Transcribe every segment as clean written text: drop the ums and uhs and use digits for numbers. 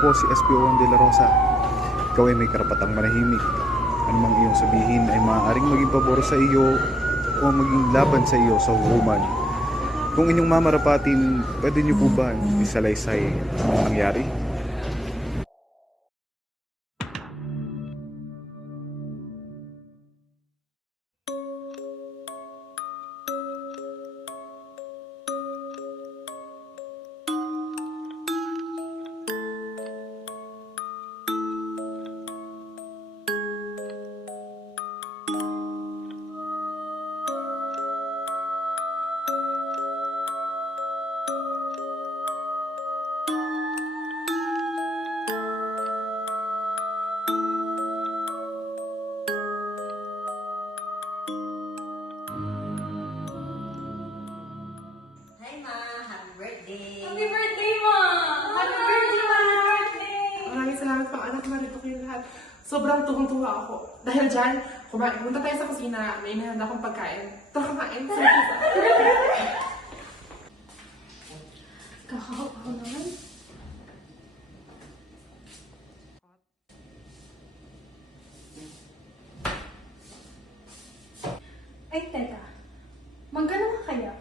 po si SPO1 De La Rosa. Ikaw ay may karapatang manahimik. Anumang iyong sabihin ay maaaring maging pabor sa iyo o maging laban sa iyo sa hukuman. Kung inyong mamarapatin, pwede niyo po ba isalaysay ang nangyari? Hi, Ma. Happy birthday. Happy birthday, Ma! Happy birthday, Ma! Maraming salamat po, anak. Marito kayo lahat. Sobrang tuhong-tuwa ako. Dahil dyan, punta tayo sa kusina. May inahanda akong pagkain. Tara kumain. Kakahawak ako naman. Ay, teka. Magkano ka kaya?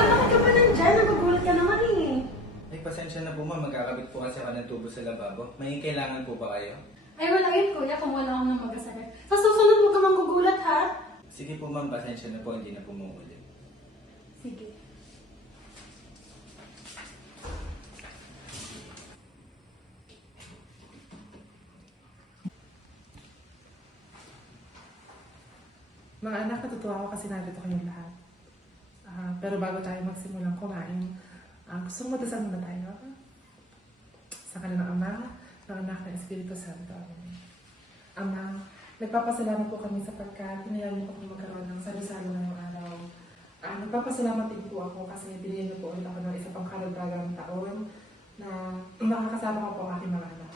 Bakit ka pa nandyan? Nagugulat ka naman eh. Ay, pasensya na po ma'am. Magkakabit po kasi ako ng tubo sa lababo. May kailangan po ba kayo? Ay, wala yun, kuya, kung wala akong nang magasakit. Sa susunod, huwag ka manggugulat, ha? Sige po ma'am, pasensya na po. Hindi na po maulit. Sige. Mga anak, natutuwa ako kasi nandito kayong lahat. Pero bago tayo magsimulang kumain, gusto ko magdasal muna tayo. Sa kanilang Ama, ng Anak ng Espiritu Santo. Amen. Ama, nagpapasalamat po kami sapagkat pinayaan niyo kami magkaroon ng salo-salo ngayong araw. Nagpapasalamat din po ako kasi binigyan niyo po ulit ako ng isa pang karagdagang taon na makakasama ko po ang aking mga anak.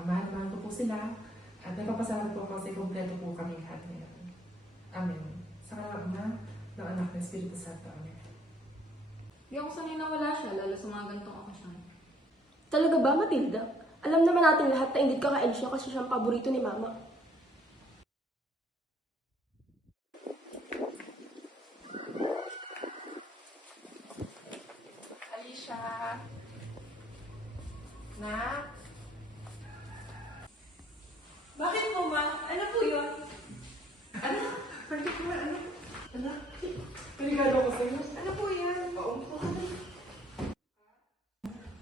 Ama, naman ko po sila at nagpapasalamat po ako kasi kompleto po kami lahat ngayon. Amen. Sa kanilang Ama, ng Anak ng Espiritu Santo. Amen. Di ako sanay na wala siya, lalo sa mga gantong okasyon. Talaga ba, Matilda? Alam naman natin lahat na indit ka kay Alicia kasi siya ang paborito ni Mama. Alicia! Nak? Bakit po, Ma? Ano po yun? Ano? Pwede ko na, ano? Ano? Pinigado ko sa'yo. Ano po yan? Oo.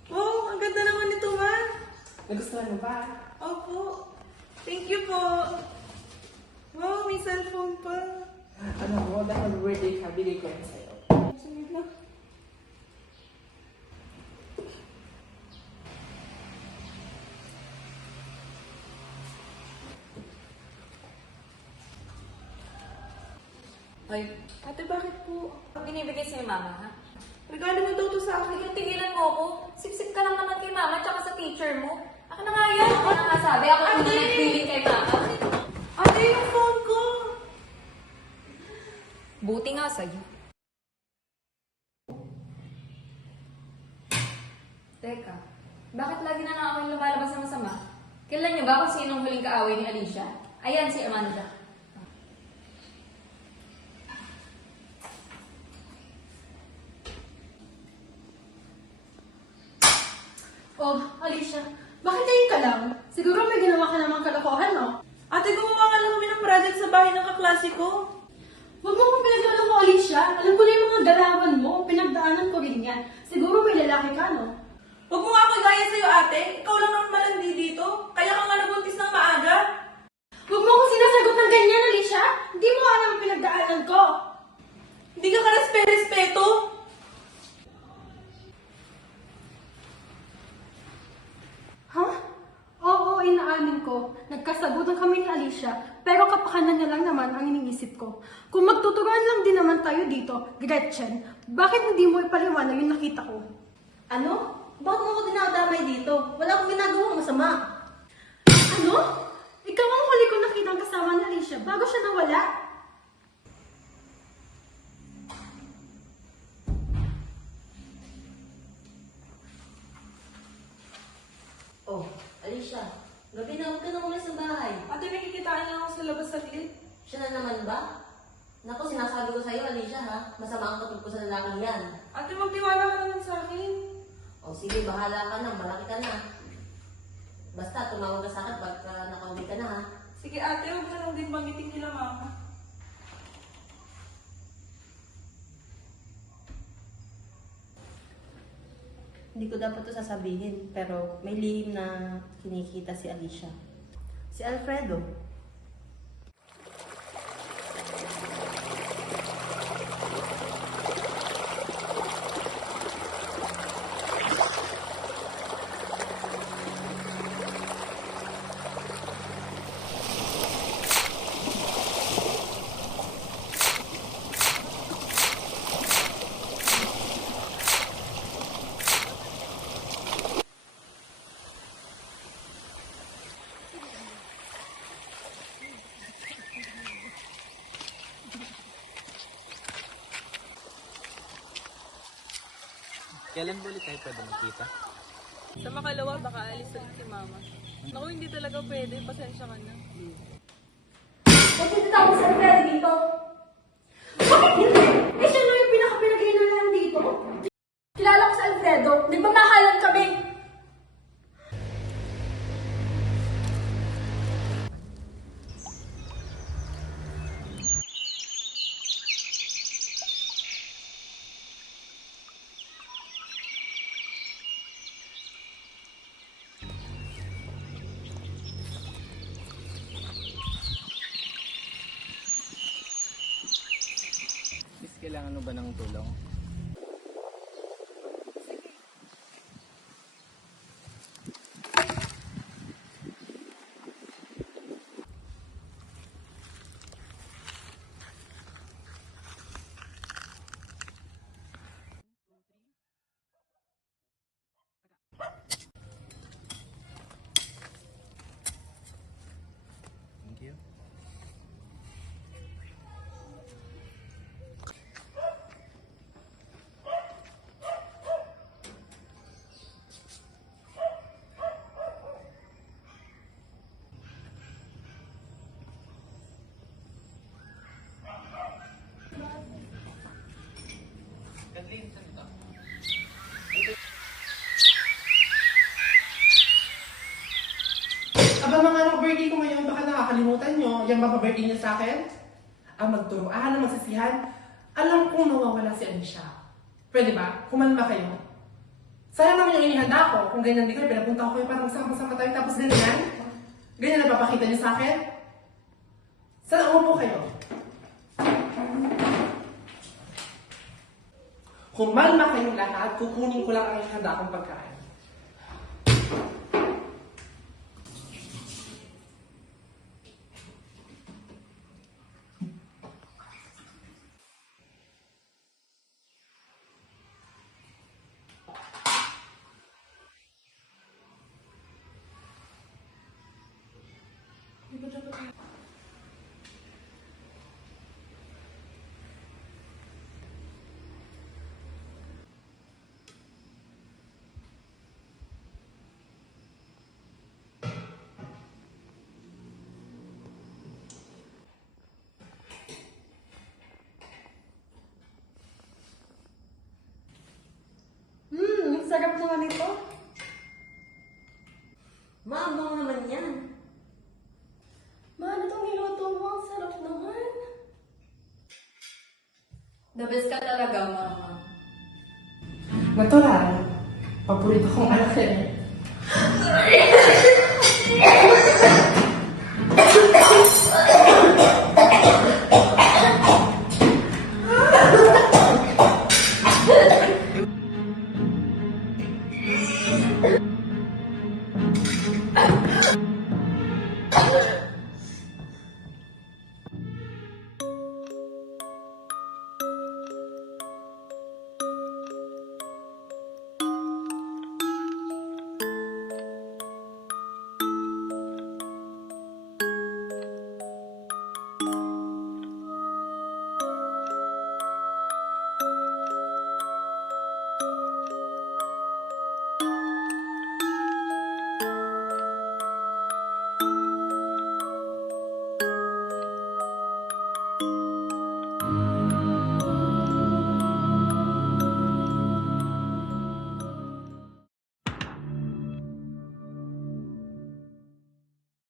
Wow, ang ganda naman nito, Ma. Nagustuhan mo ba? Opo. Thank you po. Wow, may cellphone pa. Ano mo, dahil birthday ka, bigay ko yan sa'yo. Sige na. Ay, ate, bakit po? Binibigay sa'yo, Mama, ha? Regalo mo daw to sa akin. Ay, tigilan mo ako. Sip-sip ka lang naman kay Mama tsaka sa teacher mo. Ako na nga yan. Ako na nga sabi. Ako na nag-feeling kay Mama. Ate, yung phone ko. Buti nga sa'yo. Teka, bakit lagi na lang ako yung lumalabas na masama? Kailan niyo ba kung sinong huling kaaway ni Alicia? Ayan, si Amanda. Oh, Alicia, bakit ngayon ka lang? Siguro may ginawa ka namang kalokohan, no? Ate, gumawa ka lang kami ng project sa bahay ng kaklase ko. Huwag mo kong pinaglalo mo, Alicia. Alam ko na yung mga galawan mo. Pinagdaanan ko rin yan. Siguro may lalaki ka, no? Huwag mo nga ako gaya sa'yo, ate. Ikaw lang naman malandi dito. Kaya ka nga nabuntis ng maaga. Huwag mo akong sinasagot ng ganyan, Alicia. Hindi mo alam ang pinagdaanan ko. Hindi ka ka-respeto. Ha? Oo, inaamin ko. Nagkasagutan kami ni Alicia, pero kapakanan niya lang naman ang iniisip ko. Kung magtuturuan lang din naman tayo dito, Gretchen, bakit hindi mo ipaliwanag yung nakita ko? Ano? Bakit mo ako dinadamay dito? Wala akong ginagawang masama. Ano? Ikaw ang huli ko nakitang kasama ni Alicia bago siya nawala. Gabi na, huwag ka na muna sa bahay. Ate, may kikitain lang ako sa labas saglit. Siya na naman ba? Naku, sinasabi ko sa'yo, Alicia ha. Masama ang katulad ko sa lalaking yan. Ate, magtiwala ka naman sa akin. O sige, bahala ka na, malaki ka na. Basta, tumawag ka sa akin pagka nakauwi ka na ha. Sige ate, huwag ka lang din banggitin kila mama. Hindi ko dapat ito sasabihin, pero may lihim na kinikita si Alicia. Si Alfredo. Kailan ba ulit tayo pwede magkita? Sa makalawa, baka alis ulit si mama. Naku, hindi talaga pwede. Pasensya ka na. Bakit hindi ako sa Alfredo dito? Bakit hindi? Eh, siya lang yung pinaka-pinag-inulan dito. Kilala ko sa Alfredo. Nagmamahalan kami. Miss, kailangan mo ba ng tulong? Thank you. Kathleen, saan ito? Aba mga anak, birthday ko ngayon, baka nakakalimutan nyo. Yan ba pa-birthday niyo sa akin? Ang magturuan, ang magsisihan. Alam kong mawawala si Alicia. Pwede ba? Kumalma kayo. Sayang naman yung inihanda ko. Kung ganyan di kayo, pinapunta ko kayo para magsama-sama tayo. Tapos ganyan? Ganyan na papakita niyo sa akin? Sana umupo kayo. Kumalma kayong lahat, kukunin ko lang ang ihanda kong pagkain. Ang sarap naman ito. Maabang naman yan. Ma, ano itong niluto mo? Ang sarap naman. The best ka talaga, mama. Natural. Paborito kong anak yan.